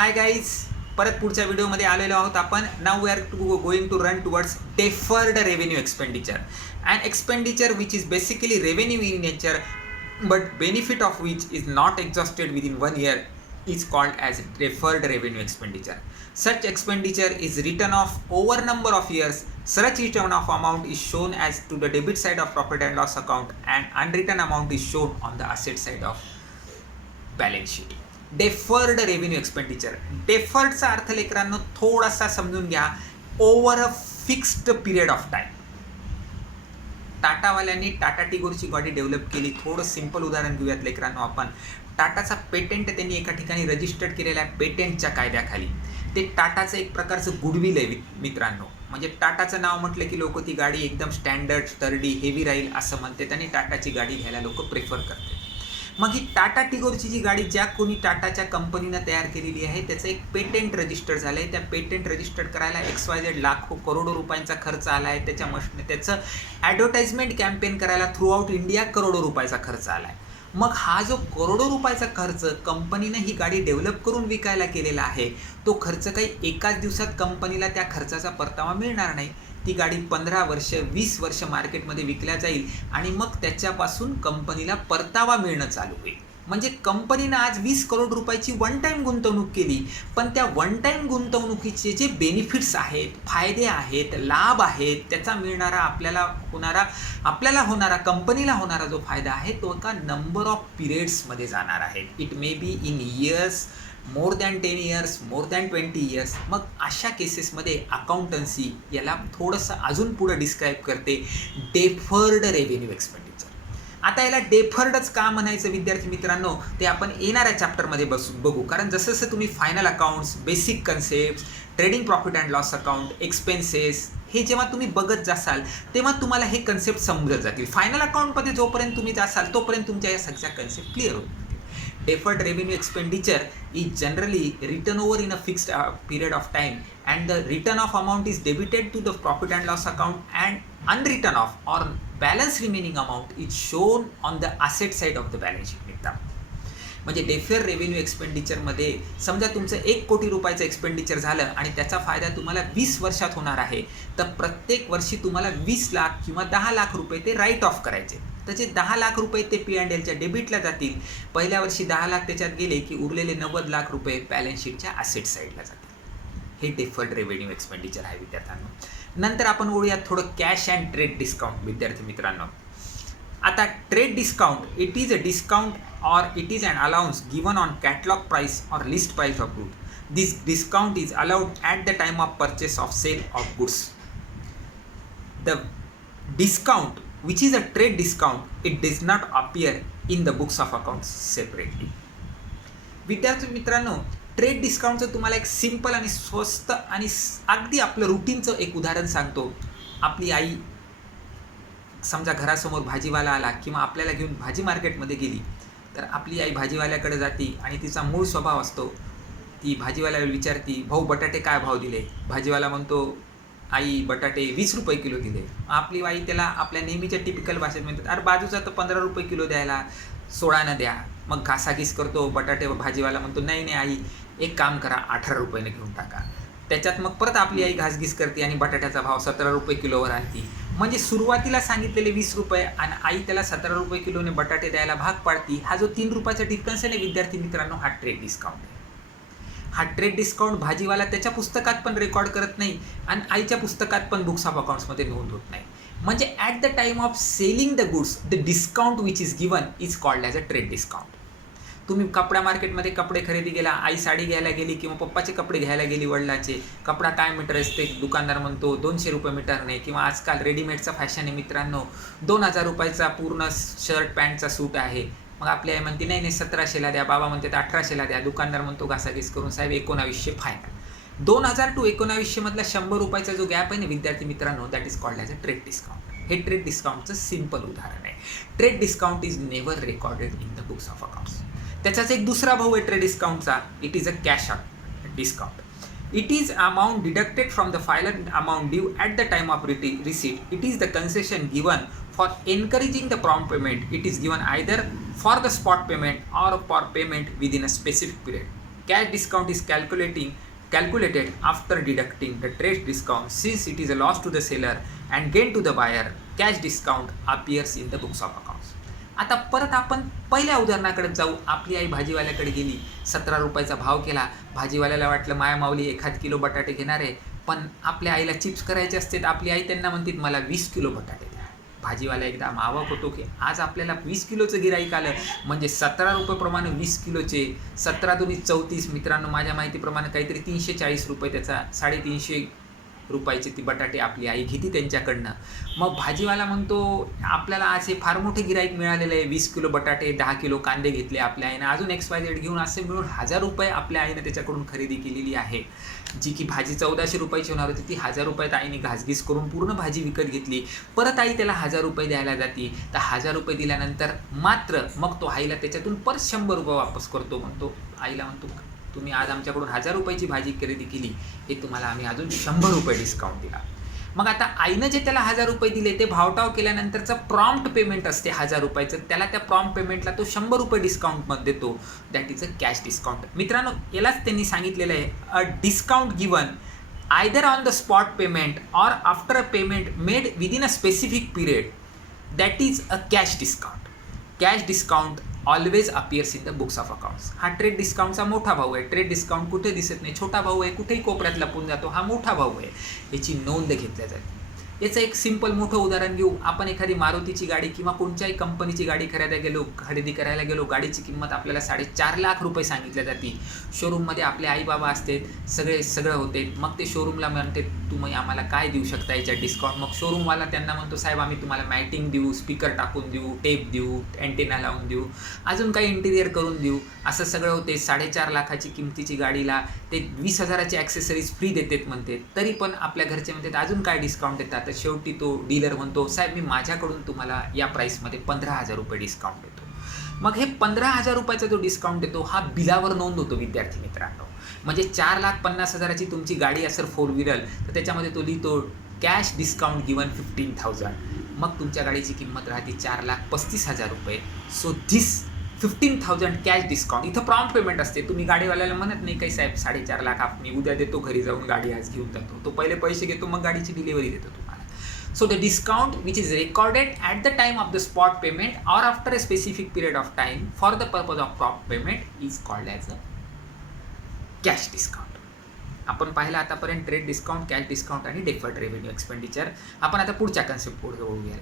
Hi guys, परत पुढच्या व्हिडिओमध्ये आलेलो आहोत आपण. Now we are going to run towards deferred revenue expenditure. And expenditure which is basically revenue in nature but benefit of which is not exhausted within 1 year is called as deferred revenue expenditure. Such expenditure is written off over number of years. Such return of amount is shown as to the debit side of profit and loss account and unwritten amount is shown on the asset side of balance sheet. Deferred revenue expenditure. डेफर्डचा अर्थ लेकरांनो थोडासा समजून घ्या. Over a fixed period of time. टाटावाल्यांनी टाटा टिगोरची गाडी develop केली. थोडं सिंपल उदाहरण घेऊयात लेकरांनो आपण. टाटाचा पेटेंट त्यांनी एका ठिकाणी रजिस्टर्ड केलेला आहे पेटेंटच्या कायद्याखाली. ते टाटाचं एक प्रकारचं गुडविल आहे मित्रांनो. म्हणजे टाटाचं नाव म्हटलं की लोक ती गाडी एकदम स्टँडर्ड स्टर्डी हेवी राहील असं म्हणते आणि टाटाची गाडी घ्यायला लोक प्रेफर करते. मग ही टाटा टिगोरची जी गाडी ज्या कोणी टाटाच्या कंपनीनं तयार केलेली आहे त्याचं एक पेटेंट रजिस्टर झालं आहे. त्या पेटेंट रजिस्टर्ड करायला XYZ लाखो करोडो रुपयांचा खर्च आला आहे. त्याचं ॲडव्हर्टाइजमेंट कॅम्पेन करायला थ्रू आउट इंडिया करोडो रुपयाचा खर्च आला आहे. मग हा जो करोडो रुपयाचा खर्च कंपनीनं ही गाडी डेव्हलप करून विकायला केलेला आहे तो खर्च काही एकाच दिवसात कंपनीला त्या खर्चाचा परतावा मिळणार नाही. ती गाडी 15 वर्ष 20 वर्ष मार्केटमध्ये विकल्या जाईल आणि मग त्याच्यापासून कंपनीला परतावा मिळणं चालू होईल. म्हणजे कंपनीनं आज 20 करोड रुपयाची वन टाईम गुंतवणूक केली, पण त्या वन टाईम गुंतवणुकीचे जे बेनिफिट्स आहेत, फायदे आहेत, लाभ आहेत, त्याचा मिळणारा आपल्याला होणारा कंपनीला होणारा जो फायदा आहे तो एका नंबर ऑफ पिरियड्समध्ये जाणार आहे. It may be in years, more than 10 years, more than 20 years. मग अशा केसेसमध्ये अकाउंटन्सी याला थोडंसं अजून पुढं डिस्क्राईब करते डेफर्ड रेव्हेन्यू एक्सपेंडिचर. आता याला डेफर्डच का म्हणायचं विद्यार्थी मित्रांनो ते आपण येणाऱ्या चॅप्टरमध्ये बघू. कारण जसं जसं तुम्ही final accounts, basic concept, trading profit and loss account, expenses हे जेव्हा तुम्ही बघत जासाल तेव्हा तुम्हाला हे कन्सेप्ट समजत जातील. फायनल अकाउंटमध्ये जोपर्यंत तुम्ही जासाल तोपर्यंत तुमच्या या सगळ्या कन्सेप्ट क्लिअर होतील. Deferred revenue expenditure is generally written over in a fixed period of time and the written off amount is debited to the profit and loss account and unwritten off or balance remaining amount is shown on the asset side of the balance sheet. म्हणजे defer revenue एक्सपेंडिचरमध्ये समजा तुमचं 1 कोटी रुपयाचं expenditure झालं आणि त्याचा फायदा तुम्हाला 20 वर्षात होणार आहे तर प्रत्येक वर्षी तुम्हाला 20 लाख किंवा 10 लाख रुपये ते राईट ऑफ करायचे. त्याचे 10 लाख रुपये ते P&Lच्या डेबिटला जातील. पहिल्या वर्षी 10 लाख त्याच्यात गेले की उरलेले 90 लाख रुपये बॅलन्स शीटच्या ॲसेट साईडला जातील. हे डेफर्ड रेव्हेन्यू एक्सपेंडिचर आहे विद्यार्थ्यांनो. नंतर आपण बोलूयात थोडं कॅश अँड ट्रेड डिस्काउंट विद्यार्थी मित्रांनो. आता trade discount it is a discount or it is an allowance given on catalog price or list price of goods. This discount is allowed at the time of purchase of sale of goods. The discount which is a trade discount it does not appear in the books of accounts separately. विद्यार्थी मित्रांनो trade डिस्काउंटचं तुम्हाला एक simple आणि स्वस्त आणि अगदी आपलं रुटीनचं एक उदाहरण सांगतो. आपली आई समजा घरासमोर भाजीवाला आला किंवा आपल्याला घेऊन भाजी मार्केटमध्ये गेली तर आपली आई भाजीवाल्याकडे जाते आणि तिचा मूळ स्वभाव असतो. ती भाजीवाल्याला विचारती भाऊ बटाटे काय भाव दिले. भाजीवाला म्हणतो आई बटाटे 20 रुपये किलो दिले. आपली आई त्याला आपल्या नेहमीच्या टिपिकल भाषेत म्हणतात अरे बाजूचा तर 15 रुपये किलो द्यायला 16 द्या. मग घासाघीस करतो बटाटे. भाजीवाला म्हणतो नाही नाही आई एक काम करा 18 रुपयाने घेऊन टाका. त्याच्यात मग परत आपली आई घासघीस करते आणि बटाट्याचा भाव 17 रुपये किलोवर आणती. म्हणजे सुरुवातीला सांगितलेले 20 रुपये आणि आई त्याला 17 रुपये किलोने बटाटे द्यायला भाग पाडती. हा जो 3 रुपयाचा डिफरन्स आहे ना विद्यार्थी मित्रांनो हा ट्रेड डिस्काउंट आहे. हा ट्रेड डिस्काउंट भाजीवाला त्याच्या पुस्तकात पण रेकॉर्ड करत नाही आणि आईच्या पुस्तकात पण बुक्स ऑफ अकाउंट्समध्ये नोंद होत नाही. म्हणजे at the time of selling the goods the discount which is given is called as a trade discount. तुम्ही कपडा मार्केटमध्ये कपडे खरेदी केला, आई साडी घ्यायला गेली किंवा पप्पाचे कपडे घ्यायला गेली वडिलाचे. कपडा काय मीटर असते दुकानदार म्हणतो 200 रुपये मीटरने. किंवा आजकाल रेडीमेडचा फॅशन आहे मित्रांनो 2000 रुपयाचा पूर्ण शर्ट पॅन्टचा सूट आहे. मग आपली आई म्हणते नाही नाही 1700ला द्या. बाबा म्हणते 1800ला द्या. दुकानदार म्हणतो घासाघीस करून साहेब 1900 फायनल. 2000 to 1900 मधला 100 रुपयाचा जो गॅप आहे ना विद्यार्थी मित्रांनो that is called as a trade discount. हे ट्रेड डिस्काउंटचं सिंपल उदाहरण आहे. Trade discount is never recorded in the books of accounts. त्याचाच एक दुसरा भाऊ आहे ट्रेड डिस्काउंटचा. It is a cash discount. It is amount deducted from the final amount due at the time of receipt. It is the concession given for encouraging the prompt payment. It is given either for the spot payment or for payment within a specific period. Cash discount is calculated after deducting the trade discount since it is a loss to the seller and gain to the buyer. Cash discount appears in the books of accounts. आता परत आपण पहिल्या उदाहरणाकडे जाऊ. आपली आई भाजीवाल्याकडे गेली, 17 रुपयाचा भाव केला. भाजीवाल्याला वाटलं माया माऊली 1 किलो बटाटे घेणार आहे, पण आपल्या आईला चिप्स करायचे असते. आपली आई त्यांना म्हणते मला 20 किलो बटाटे द्या. भाजीवाला एकदम अवाक होतो की आज आपल्याला 20 किलोचं गिराईक आलं, म्हणजे 17 रुपयेप्रमाणे 20 किलोचे 17 दुनी 34. मित्रांनो, माझ्या माहितीप्रमाणे काहीतरी 340 रुपये त्याचा 350 रुपयाचे ती बटाटे आपली आई घेते त्यांच्याकडनं. मग भाजीवाला म्हणतो आपल्याला आज हे फार मोठे गिराईक मिळालेलं आहे, 20 किलो बटाटे, 10 किलो कांदे घेतले आपल्या आईनं, अजून XYZ घेऊन असे मिळून 1000 रुपये आपल्या आईनं त्याच्याकडून खरेदी केलेली आहे. जी की भाजी 1400 रुपयाची होणार होती ती 1000 रुपयात आईने घासघीस करून पूर्ण भाजी विकत घेतली. परत आई त्याला 1000 रुपये द्यायला जाते. तर 1000 रुपये दिल्यानंतर मात्र मग तो आईला त्याच्यातून परत 100 रुपये वापस करतो. म्हणतो आईला म्हणतो तुम्ही आज आमच्याकडून 1000 रुपयाची भाजी खरेदी केली, हे तुम्हाला आम्ही अजून 100 रुपये डिस्काउंट दिला. मग आता आईनं जे त्याला 1000 रुपये दिले ते भावटाव केल्यानंतरचं प्रॉम्प्ट पेमेंट असते 1000 रुपयाचं, त्याला त्या प्रॉम्प्ट पेमेंटला तो 100 रुपये डिस्काउंटमध्ये देतो. That is a cash discount. मित्रांनो, यालाच त्यांनी सांगितलेलं आहे अ discount given either on the spot payment or after a payment made within a specific period, that is a cash discount. Cash discount always appears in the books of accounts. हा trade डिस्काउंटचा मोठा भाऊ आहे. Trade discount कुठे दिसत नाही, छोटा भाऊ आहे, कुठेही कोपऱ्यात लपून जातो. हा मोठा भाऊ आहे, याची नोंद घेतल्या जाते. याचं एक सिंपल मोठं उदाहरण घेऊ. आपण एखादी मारुतीची गाडी किंवा कोणत्याही कंपनीची गाडी खरेदी करायला गेलो, गाडीची किंमत आपल्याला 4.5 लाख रुपये सांगितल्या जाते. शोरूममध्ये आपले आईबाबा असते, सगळं होते. मग ते शोरूमला म्हणते तुम्ही आम्हाला काय देऊ शकता याच्यात डिस्काउंट. मग शोरूमवाला त्यांना म्हणतो साहेब आम्ही तुम्हाला मॅटिंग देऊ, स्पीकर टाकून देऊ, टेप देऊ, अँटेना लावून देऊ, अजून काही इंटिरियर करून देऊ. असं सगळं होते. 4.5 लाखाची किमतीची गाडीला ते 20,000ची ॲक्सेसरीज फ्री देतात म्हणते. तरी पण आपल्या घरचे म्हणतात अजून काय डिस्काउंट देतात. तर शेवटी तो डीलर म्हणतो साहेब मी माझ्याकडून तुम्हाला या प्राईसमध्ये 15,000 रुपये डिस्काउंट देतो. मग हे 15,000 रुपयाचा जो डिस्काउंट देतो हा बिलावर नोंद होतो विद्यार्थी मित्रांनो. म्हणजे 4,50,000ची तुमची गाडी असेल 4 व्हीलर, तर त्याच्यामध्ये तो लिहितो कॅश डिस्काउंट गिवन 15,000. मग तुमच्या गाडीची किंमत राहते 4,35,000 रुपये. So this 15,000 cash discount. इथं प्रॉम्प्ट पेमेंट असते. तुम्ही गाडीवाल्याला म्हणत नाही काही साहेब 4.5 लाख मी उद्या देतो, घरी जाऊन गाडी आज घेऊन जातो. तो पहिले पैसे घेतो, मग गाडीची डिलिव्हरी देतो तुम्हाला. So the discount which is recorded at the time of the spot payment or after a specific period of time for the purpose of prompt payment is called as a cash discount. आपण पाहिलं आतापर्यंत trade discount, cash discount आणि deferred revenue expenditure. आपण आता पुढच्या concept पुढे वळूया.